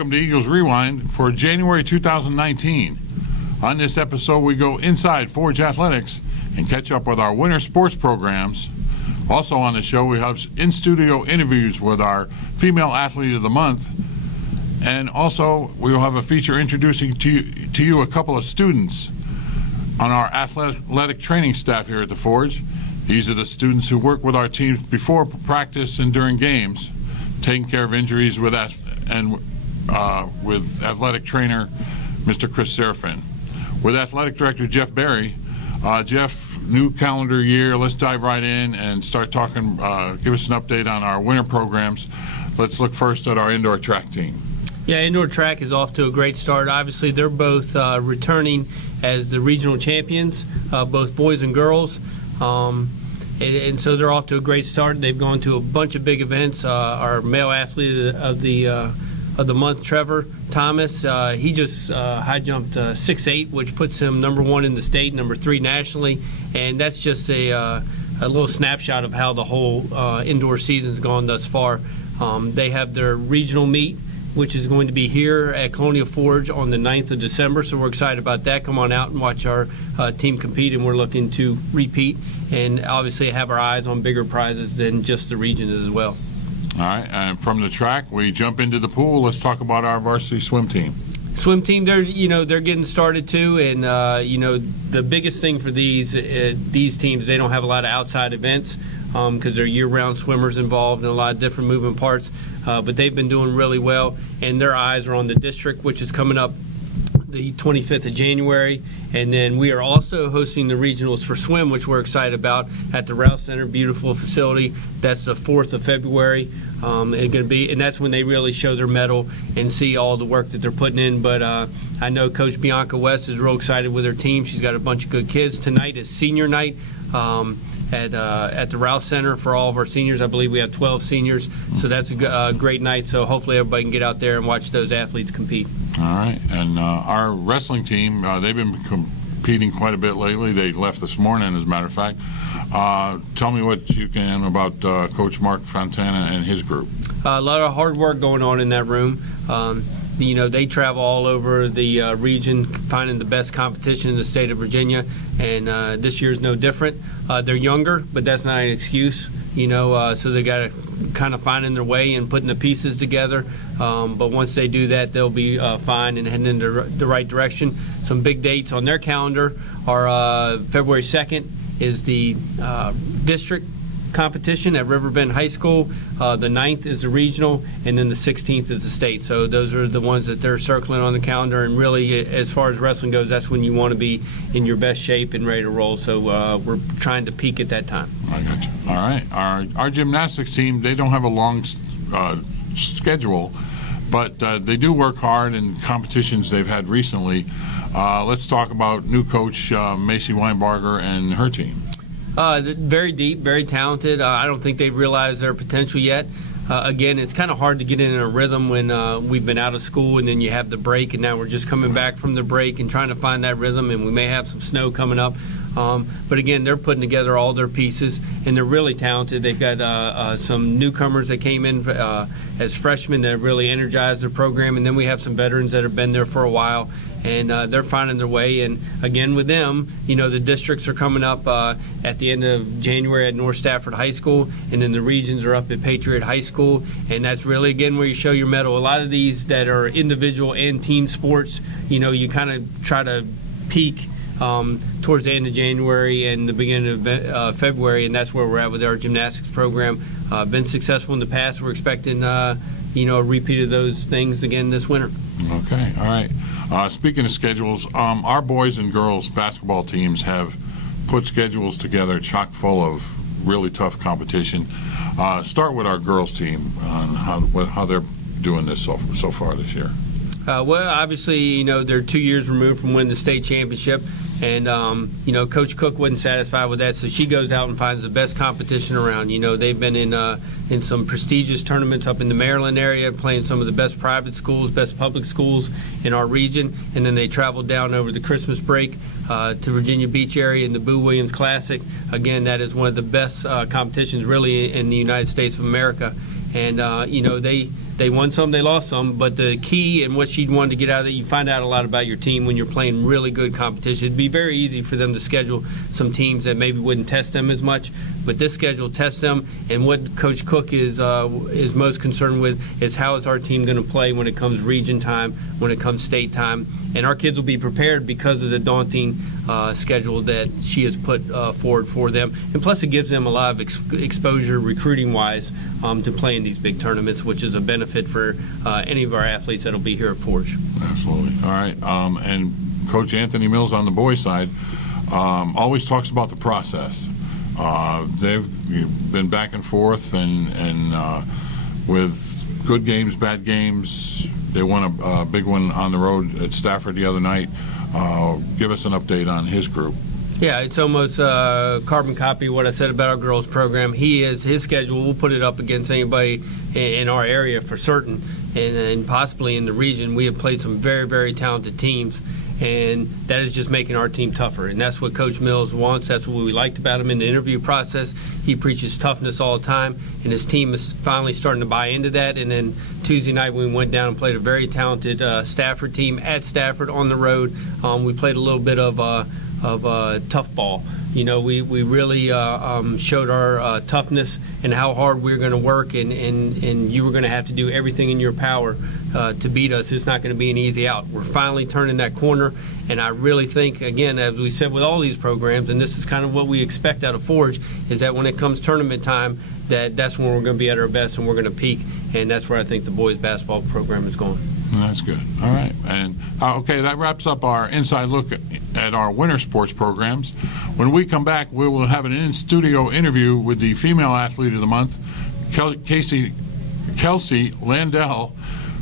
Welcome to Eagles Rewind for January 2019. On this episode, we go inside Forge Athletics and catch up with our winter sports programs. Also on the show, we have in-studio interviews with our female athlete of the month. And also, we will have a feature introducing to you a couple of students on our athletic training staff here at the Forge. These are the students who work with our teams before practice and during games, taking care of injuries with athletic trainer Mr. Chris Serafin. With athletic director Jeff Berry. Jeff, new calendar year. Let's dive right in and start talking. Give us an update on our winter programs. Let's look first at our indoor track team. Yeah, indoor track is off to a great start. Obviously, they're both returning as the regional champions, both boys and girls. And so they're off to a great start. They've gone to a bunch of big events. Our male athlete of the month, Trevor Thomas, he just high jumped 6'8", which puts him number 1 in the state, number 3 nationally, and that's just a little snapshot of how the whole indoor season's gone thus far. They have their regional meet, which is going to be here at Colonial Forge on the 9th of December, so we're excited about that. Come on out and watch our team compete, and we're looking to repeat and obviously have our eyes on bigger prizes than just the regions as well. All right, and from the track, we jump into the pool. Let's talk about our varsity swim team. Swim team, they're getting started too, and the biggest thing for these teams, they don't have a lot of outside events because they're year-round swimmers involved in a lot of different moving parts, but they've been doing really well, and their eyes are on the district, which is coming up the 25th of January, and then we are also hosting the regionals for swim, which we're excited about at the Rouse Center, beautiful facility. That's the 4th of February. And that's when they really show their mettle and see all the work that they're putting in. But I know Coach Bianca West is real excited with her team. She's got a bunch of good kids. Tonight is senior night at the Rouse Center for all of our seniors. I believe we have 12 seniors, so that's a great night. So hopefully everybody can get out there and watch those athletes compete. All right, and our wrestling team, they've been competing quite a bit lately. They left this morning, as a matter of fact. Tell me what you can about Coach Mark Fontana and his group. A lot of hard work going on in that room. They travel all over the region, finding the best competition in the state of Virginia, and this year's no different. They're younger, but that's not an excuse, so they got to kind of finding their way and putting the pieces together. But once they do that, they'll be fine and heading in the right direction. Some big dates on their calendar are February 2nd is the district competition at Riverbend High School. The 9th is the regional, and then the 16th is the state. So those are the ones that they're circling on the calendar. And really, as far as wrestling goes, that's when you want to be in your best shape and ready to roll. So we're trying to peak at that time. I got you. All right. Our gymnastics team, they don't have a long schedule, but they do work hard in competitions they've had recently. Let's talk about new coach Macy Weinbarger and her team. Very deep, very talented. I don't think they've realized their potential yet. Again, it's kind of hard to get in a rhythm when we've been out of school and then you have the break, and now we're just coming back from the break and trying to find that rhythm, and we may have some snow coming up. But again, they're putting together all their pieces, and they're really talented. They've got some newcomers that came in as freshmen that really energized their program, and then we have some veterans that have been there for a while, and they're finding their way. And again, with them, the districts are coming up at the end of January at North Stafford High School, and then the regions are up at Patriot High School, and that's really, again, where you show your mettle. A lot of these that are individual and team sports, you kind of try to peak towards the end of January and the beginning of February, and that's where we're at with our gymnastics program. Been successful in the past. We're expecting a repeat of those things again this winter. Okay, all right. Speaking of schedules, our boys and girls basketball teams have put schedules together chock full of really tough competition. Start with our girls team on how they're doing this so far this year. Well, obviously, they're 2 years removed from winning the state championship, and Coach Cook wasn't satisfied with that, so she goes out and finds the best competition around. They've been in some prestigious tournaments up in the Maryland area, playing some of the best private schools, best public schools in our region, and then they traveled down over the Christmas break to Virginia Beach area in the Boo Williams Classic. Again, that is one of the best competitions really in the United States of America, and they They won some, they lost some, but the key and what she wanted to get out of it, you find out a lot about your team when you're playing really good competition. It'd be very easy for them to schedule some teams that maybe wouldn't test them as much, but this schedule tests them. And what Coach Cook is most concerned with is how is our team going to play when it comes region time, when it comes state time, and our kids will be prepared because of the daunting schedule that she has put forward for them. And plus, it gives them a lot of exposure recruiting-wise to play in these big tournaments, which is a benefit for any of our athletes that'll be here at Forge. Absolutely. All right. And Coach Anthony Mills on the boys' side always talks about the process. They've been back and forth, and with good games, bad games. They won a big one on the road at Stafford the other night. Give us an update on his group. Yeah, it's almost carbon copy what I said about our girls program. His schedule, we'll put it up against anybody in our area for certain, and possibly in the region. We have played some very, very talented teams, and that is just making our team tougher. And that's what Coach Mills wants. That's what we liked about him in the interview process. He preaches toughness all the time, and his team is finally starting to buy into that. And then Tuesday night we went down and played a very talented Stafford team at Stafford on the road. We played a little bit of tough ball. You know, we really showed our toughness and how hard we're going to work, and you were going to have to do everything in your power to beat us. It's not going to be an easy out. We're finally turning that corner, and I really think, again, as we said with all these programs, and this is kind of what we expect out of Forge, is that when it comes tournament time, that's when we're going to be at our best and we're going to peak, and that's where I think the boys basketball program is going. That's good. All right. And okay, that wraps up our inside look at our winter sports programs. When we come back, we will have an in-studio interview with the female athlete of the month, Kelsey Landell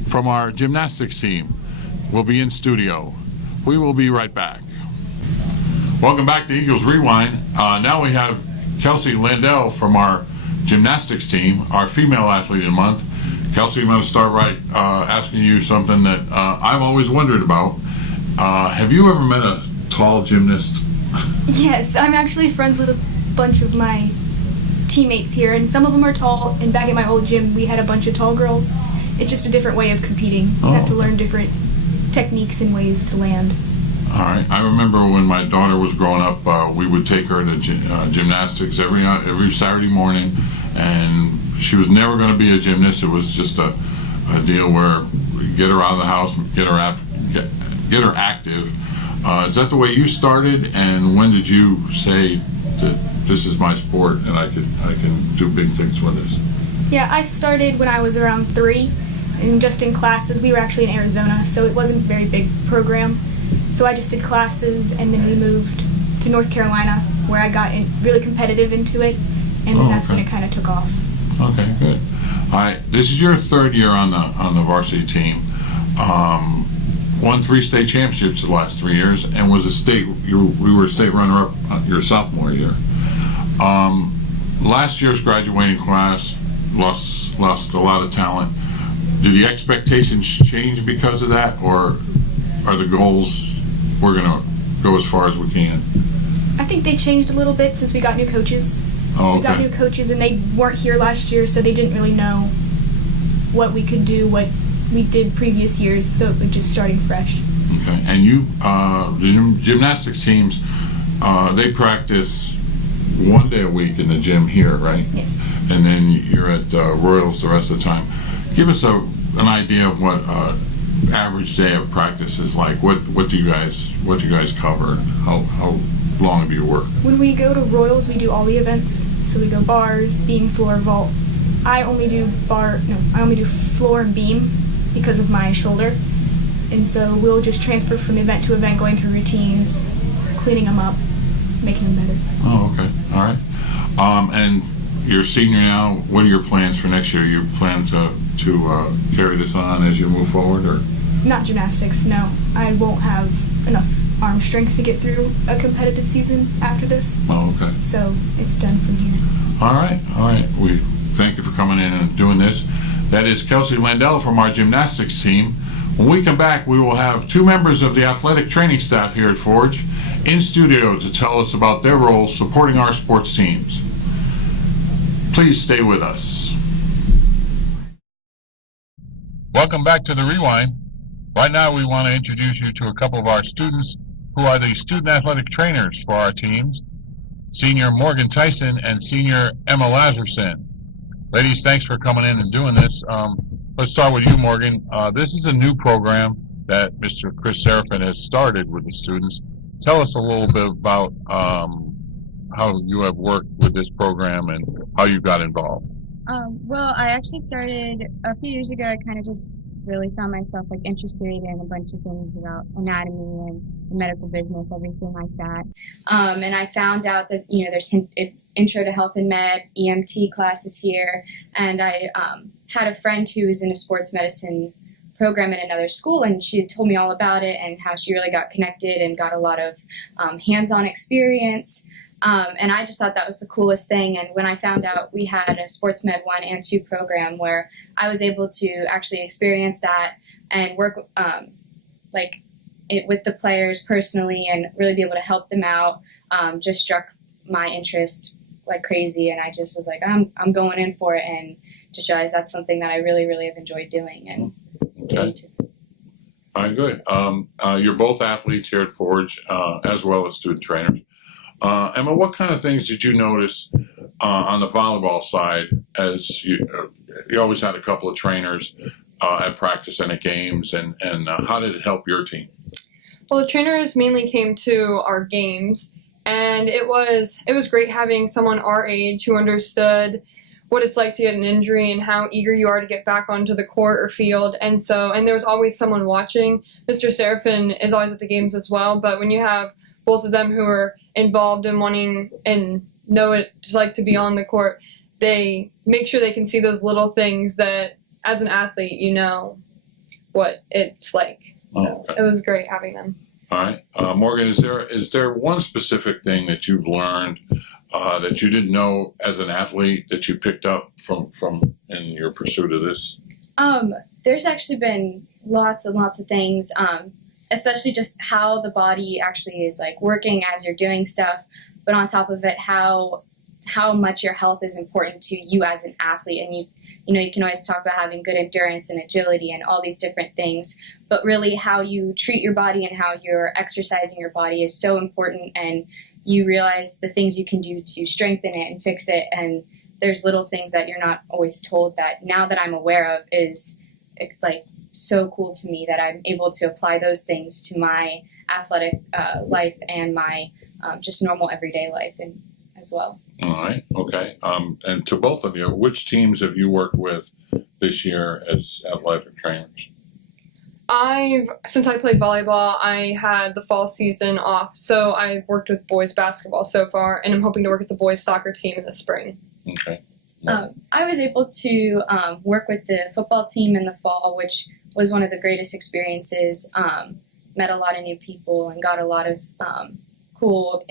from our gymnastics team. Will be in studio. We will be right back. Welcome back to Eagles Rewind. Now we have Kelsey Landell from our gymnastics team, our female athlete of the month. Kelsey, I'm going to start right asking you something that I've always wondered about. Have you ever met a tall gymnast? Yes, I'm actually friends with a bunch of my teammates here, and some of them are tall, and back at my old gym we had a bunch of tall girls. It's just a different way of competing. You have to learn different techniques and ways to land. All right. I remember when my daughter was growing up, we would take her to gymnastics every Saturday morning, and she was never going to be a gymnast. It was just a deal where we get her out of the house, get her active. Is that the way you started? And when did you say that this is my sport and I can do big things with this? Yeah, I started when I was around 3, and just in classes. We were actually in Arizona, so it wasn't a very big program. So I just did classes, and then we moved to North Carolina, where I got really competitive into it, and then that's when it kind of took off. Okay, good. All right, this is your 3rd year on the varsity team. Won 3 state championships the last 3 years, and was we were a state runner-up your sophomore year. Last year's graduating class lost a lot of talent. Do the expectations change because of that, or are the goals we're going to go as far as we can? I think they changed a little bit since we got new coaches. Oh, okay. We got new coaches, and they weren't here last year, so they didn't really know what we could do, what we did previous years, so it was just starting fresh. Okay, and you, the gymnastics teams, they practice 1 day a week in the gym here, right? Yes. And then you're at Royals the rest of the time. Give us an idea of what average day of practice is like. What do you guys cover? How long do you work? When we go to Royals, we do all the events. So we go bars, beam, floor, vault. I only do floor and beam because of my shoulder. And so we'll just transfer from event to event, going through routines, cleaning them up, making them better. Oh, okay. All right. And you're a senior now. What are your plans for next year? You plan to carry this on as you move forward, or? Not gymnastics, no. I won't have enough arm strength to get through a competitive season after this. Oh, okay. So it's done from here. All right. We thank you for coming in and doing this. That is Kelsey Landell from our gymnastics team. When we come back, we will have 2 members of the athletic training staff here at Forge in studio to tell us about their roles supporting our sports teams. Please stay with us. back to the Rewind. Right now we want to introduce you to a couple of our students who are the student athletic trainers for our teams, Senior Morgan Tyson and Senior Emma Lazarson. Ladies, thanks for coming in and doing this. Let's start with you, Morgan. This is a new program that Mr. Chris Seraphin has started with the students. Tell us a little bit about how you have worked with this program and how you got involved. Well, I actually started a few years ago. I kind of just really found myself interested in a bunch of things about anatomy and medical business, everything like that. And I found out that there's intro to health and med, EMT classes here, and I had a friend who was in a sports medicine program at another school, and she had told me all about it and how she really got connected and got a lot of hands-on experience. And I just thought that was the coolest thing. And when I found out we had a Sports Med 1 and 2 program where I was able to actually experience that and work with the players personally and really be able to help them out, just struck my interest like crazy. And I just was like, I'm going in for it, and just realized that's something that I really, really have enjoyed doing. And okay. All right, good. You're both athletes here at Forge, as well as student trainers. Emma, what kind of things did you notice on the volleyball side, as you always had a couple of trainers at practice and at games, and how did it help your team? Well, the trainers mainly came to our games, and it was great having someone our age who understood what it's like to get an injury and how eager you are to get back onto the court or field. And there was always someone watching. Mr. Seraphin is always at the games as well, but when you have both of them who are involved in wanting and know what it's like to be on the court, they make sure they can see those little things that, as an athlete, you know what it's like. So It was great having them. All right. Morgan, is there one specific thing that you've learned that you didn't know as an athlete that you picked up from in your pursuit of this? There's actually been lots and lots of things, especially just how the body actually is working as you're doing stuff, but on top of it, how much your health is important to you as an athlete. And you can always talk about having good endurance and agility and all these different things, but really how you treat your body and how you're exercising your body is so important, and you realize the things you can do to strengthen it and fix it. And there's little things that you're not always told that now that I'm aware of is so cool to me, that I'm able to apply those things to my athletic life and my just normal everyday life and as well. All right. Okay. And to both of you, which teams have you worked with this year as athletic trainers? Since I played volleyball, I had the fall season off, so I worked with boys basketball so far, and I'm hoping to work with the boys soccer team in the spring. Okay. I was able to work with the football team in the fall, which was one of the greatest experiences. Met a lot of new people and got a lot of cool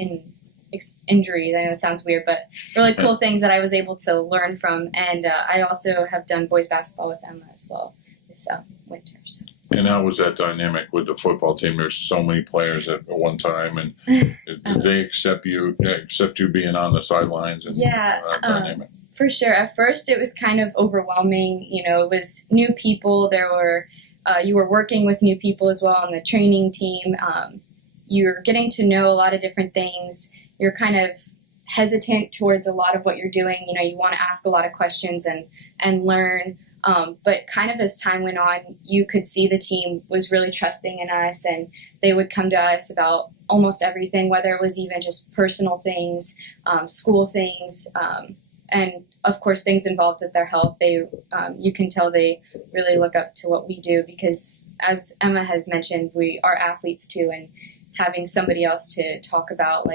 injuries. I know it sounds weird, but really cool things that I was able to learn from. And I also have done boys basketball with Emma as well this winter. So. And how was that dynamic with the football team? There's so many players at one time, and did they accept you being on the sidelines? And dynamic? For sure. At first, it was kind of overwhelming. It was new people. There were you were working with new people as well on the training team. You're getting to know a lot of different things. You're kind of hesitant towards a lot of what you're doing. You want to ask a lot of questions and learn. But kind of as time went on, you could see the team was really trusting in us, and they would come to us about almost everything, whether it was even just personal things, school things, and of course things involved with their health. You can tell they really look up to what we do, because as Emma has mentioned, we are athletes too, and having somebody else to talk about,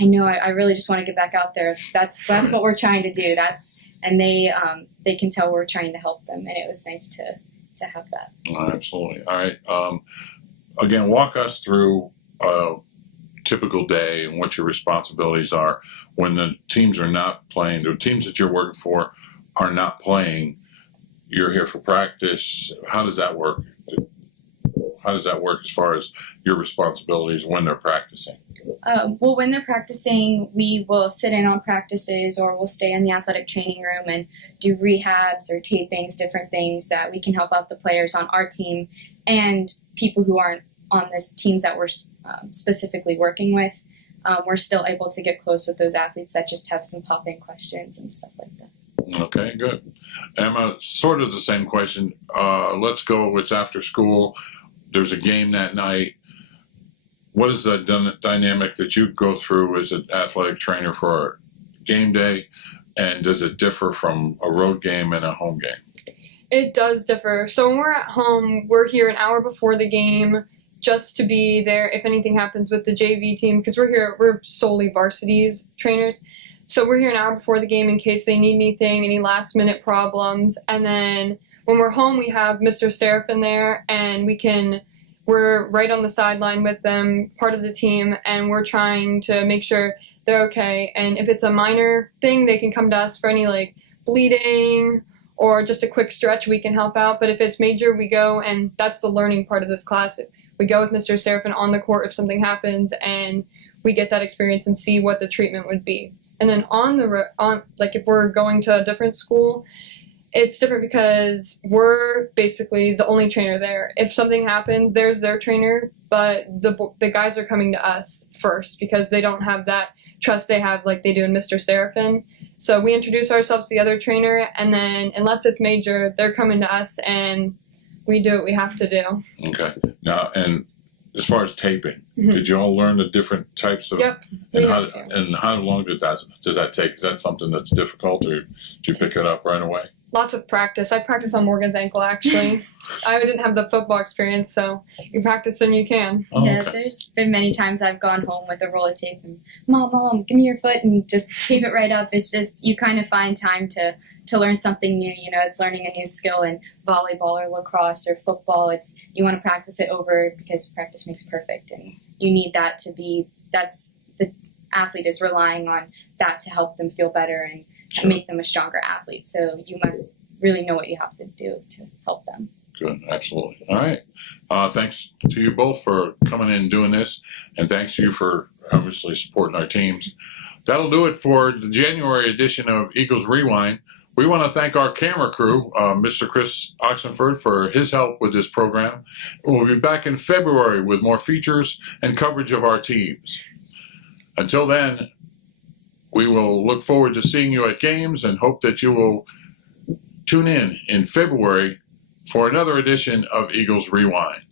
I know I really just want to get back out there. That's what we're trying to do. And they can tell we're trying to help them, and it was nice to have that. Absolutely. All right. Again, walk us through a typical day and what your responsibilities are when the teams are not playing. The teams that you're working for are not playing. You're here for practice. How does that work? how does that work as far as your responsibilities when they're practicing? Well, when they're practicing, we will sit in on practices or we'll stay in the athletic training room and do rehabs or tapings, different things that we can help out the players on our team and people who aren't on this teams that we're specifically working with. We're still able to get close with those athletes that just have some pop-in questions and stuff like that. Okay, good. Emma, sort of the same question. Let's go, it's after school. There's a game that night. What is the dynamic that you go through as an athletic trainer for game day? And does it differ from a road game and a home game? It does differ. So when we're at home, we're here an hour before the game just to be there if anything happens with the JV team, because we're solely varsities trainers. So we're here an hour before the game in case they need anything, any last minute problems. And then when we're home, we have Mr. Seraphin there, and we're right on the sideline with them, part of the team, and we're trying to make sure they're okay. And if it's a minor thing, they can come to us for any like bleeding or just a quick stretch, we can help out. But if it's major, we go, and that's the learning part of this class. We go with Mr. Seraphin on the court if something happens, and we get that experience and see what the treatment would be. And then like if we're going to a different school, it's different because we're basically the only trainer there. If something happens, there's their trainer, but the guys are coming to us first because they don't have that trust they have like they do in Mr. Seraphin. So we introduce ourselves to the other trainer, and then unless it's major, they're coming to us, and we do what we have to do. Okay. Now, and as far as taping, did you all learn the different types of? Yep. And how long does that take? Is that something that's difficult, or did you pick it up right away? Lots of practice. I practiced on Morgan's ankle, actually. I didn't have the football experience, so you practice and you can. Oh, Yeah, okay. there's been many times I've gone home with a roll of tape and, Mom, give me your foot, and just tape it right up. It's just, you kind of find time to learn something new. You know, it's learning a new skill in volleyball or lacrosse or football. You want to practice it over because practice makes perfect, and you need that to be, the athlete is relying on that to help them feel better and Sure. make them a stronger athlete. So you must really know what you have to do to help them. Good, absolutely. All right. Thanks to you both for coming in and doing this, and thanks to you for obviously supporting our teams. That'll do it for the January edition of Eagles Rewind. We want to thank our camera crew, Mr. Chris Oxenford, for his help with this program. We'll be back in February with more features and coverage of our teams. Until then, we will look forward to seeing you at games and hope that you will tune in February for another edition of Eagles Rewind.